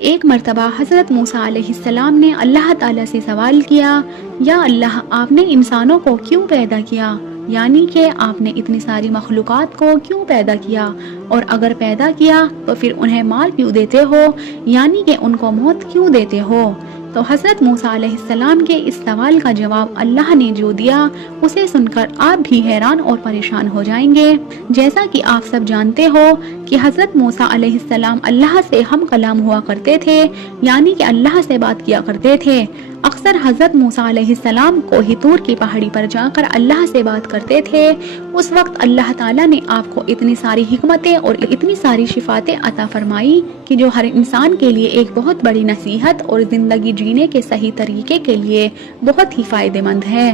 ایک مرتبہ حضرت موسیٰ علیہ السلام نے اللہ تعالیٰ سے سوال کیا، یا اللہ، آپ نے انسانوں کو کیوں پیدا کیا؟ یعنی کہ آپ نے اتنی ساری مخلوقات کو کیوں پیدا کیا؟ اور اگر پیدا کیا تو پھر انہیں مار کیوں دیتے ہو؟ یعنی کہ ان کو موت کیوں دیتے ہو؟ تو حضرت موسیٰ علیہ السلام کے اس سوال کا جواب اللہ نے جو دیا اسے سن کر آپ بھی حیران اور پریشان ہو جائیں گے۔ جیسا کہ آپ سب جانتے ہو کہ حضرت موسیٰ علیہ السلام اللہ سے ہم کلام ہوا کرتے تھے، یعنی کہ اللہ سے بات کیا کرتے تھے۔ اکثر حضرت موسیٰ علیہ السلام کوہ طور کی پہاڑی پر جا کر اللہ سے بات کرتے تھے۔ اس وقت اللہ تعالیٰ نے آپ کو اتنی ساری حکمتیں اور اتنی ساری شفاعتیں عطا فرمائی کہ جو ہر انسان کے لیے ایک بہت بڑی نصیحت اور زندگی جینے کے صحیح طریقے کے لیے بہت ہی فائدہ مند ہے۔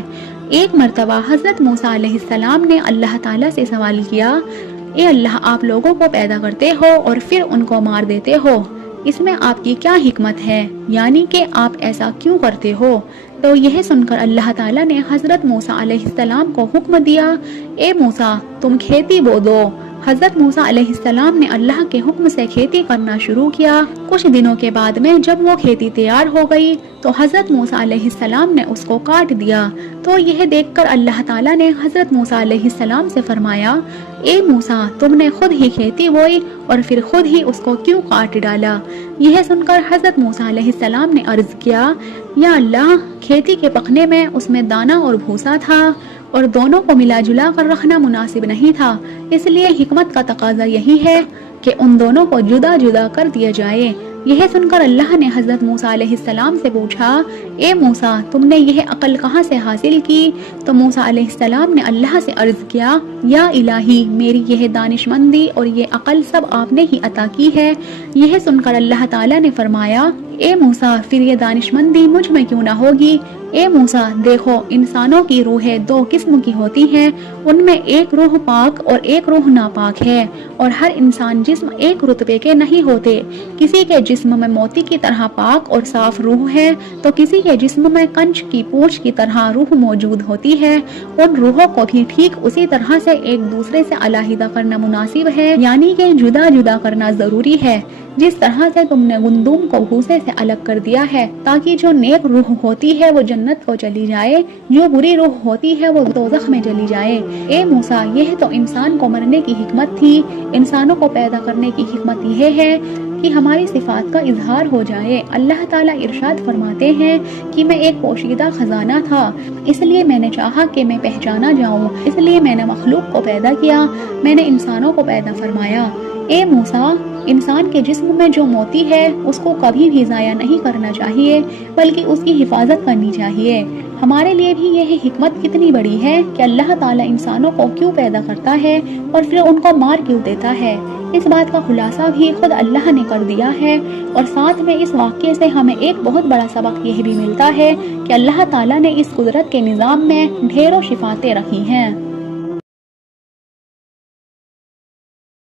ایک مرتبہ حضرت موسیٰ علیہ السلام نے اللہ تعالیٰ سے سوال کیا، اے اللہ، آپ لوگوں کو پیدا کرتے ہو اور پھر ان کو مار دیتے ہو، اس میں آپ کی کیا حکمت ہے؟ یعنی کہ آپ ایسا کیوں کرتے ہو؟ تو یہ سن کر اللہ تعالیٰ نے حضرت موسیٰ علیہ السلام کو حکم دیا، اے موسیٰ، تم کھیتی بو دو۔ حضرت موسیٰ علیہ السلام نے اللہ کے حکم سے کھیتی کرنا شروع کیا۔ کچھ دنوں کے بعد میں جب وہ کھیتی تیار ہو گئی تو حضرت موسیٰ علیہ السلام نے اس کو کاٹ دیا۔ تو یہ دیکھ کر اللہ تعالیٰ نے حضرت موسیٰ علیہ السلام سے فرمایا، اے موسیٰ، تم نے خود ہی کھیتی بوئی اور پھر خود ہی اس کو کیوں کاٹ ڈالا؟ یہ سن کر حضرت موسیٰ علیہ السلام نے عرض کیا، یا اللہ، کھیتی کے پکنے میں اس میں دانہ اور بھوسا تھا اور دونوں کو ملا جلا کر رکھنا مناسب نہیں تھا، اس لیے حکمت کا تقاضا یہی ہے کہ ان دونوں کو جدا جدا کر دیا جائے۔ یہ سن کر اللہ نے حضرت موسیٰ علیہ السلام سے پوچھا، اے موسیٰ، تم نے یہ عقل کہاں سے حاصل کی؟ تو موسیٰ علیہ السلام نے اللہ سے عرض کیا، یا الہی، میری یہ دانش مندی اور یہ عقل سب آپ نے ہی عطا کی ہے۔ یہ سن کر اللہ تعالیٰ نے فرمایا، اے موسیٰ، پھر یہ دانش مندی مجھ میں کیوں نہ ہوگی؟ اے موسیٰ، دیکھو، انسانوں کی روحیں دو قسم کی ہوتی ہیں، ان میں ایک روح پاک اور ایک روح ناپاک ہے، اور ہر انسان جسم ایک رتبے کے نہیں ہوتے۔ کسی کے جسم میں موتی کی طرح پاک اور صاف روح ہے تو کسی کے جسم میں کنچ کی پوچھ کی طرح روح موجود ہوتی ہے۔ ان روحوں کو بھی ٹھیک اسی طرح سے ایک دوسرے سے علیحدہ کرنا مناسب ہے، یعنی کہ جدا جدا کرنا ضروری ہے، جس طرح سے تم نے گندم کو بھوسے سے الگ کر دیا ہے تاکہ جو نیک روح ہوتی ہے وہ جنت کو چلی جائے، جو بری روح ہوتی ہے وہ دوزخ میں چلی جائے۔ اے موسیٰ، یہ تو انسان کو مرنے کی حکمت تھی، انسانوں کو پیدا کرنے کی حکمت یہ ہے کہ ہماری صفات کا اظہار ہو جائے۔ اللہ تعالیٰ ارشاد فرماتے ہیں کہ میں ایک پوشیدہ خزانہ تھا، اس لیے میں نے چاہا کہ میں پہچانا جاؤں، اس لیے میں نے مخلوق کو پیدا کیا، میں نے انسانوں کو پیدا فرمایا۔ اے موسیٰ، انسان کے جسم میں جو موتی ہے اس کو کبھی بھی ضائع نہیں کرنا چاہیے بلکہ اس کی حفاظت کرنی چاہیے۔ ہمارے لیے بھی یہ حکمت کتنی بڑی ہے کہ اللہ تعالیٰ انسانوں کو کیوں پیدا کرتا ہے اور پھر ان کو مار کیوں دیتا ہے۔ اس بات کا خلاصہ بھی خود اللہ نے کر دیا ہے، اور ساتھ میں اس واقعے سے ہمیں ایک بہت بڑا سبق یہ بھی ملتا ہے کہ اللہ تعالیٰ نے اس قدرت کے نظام میں ڈھیروں شفاعتیں رکھی ہیں۔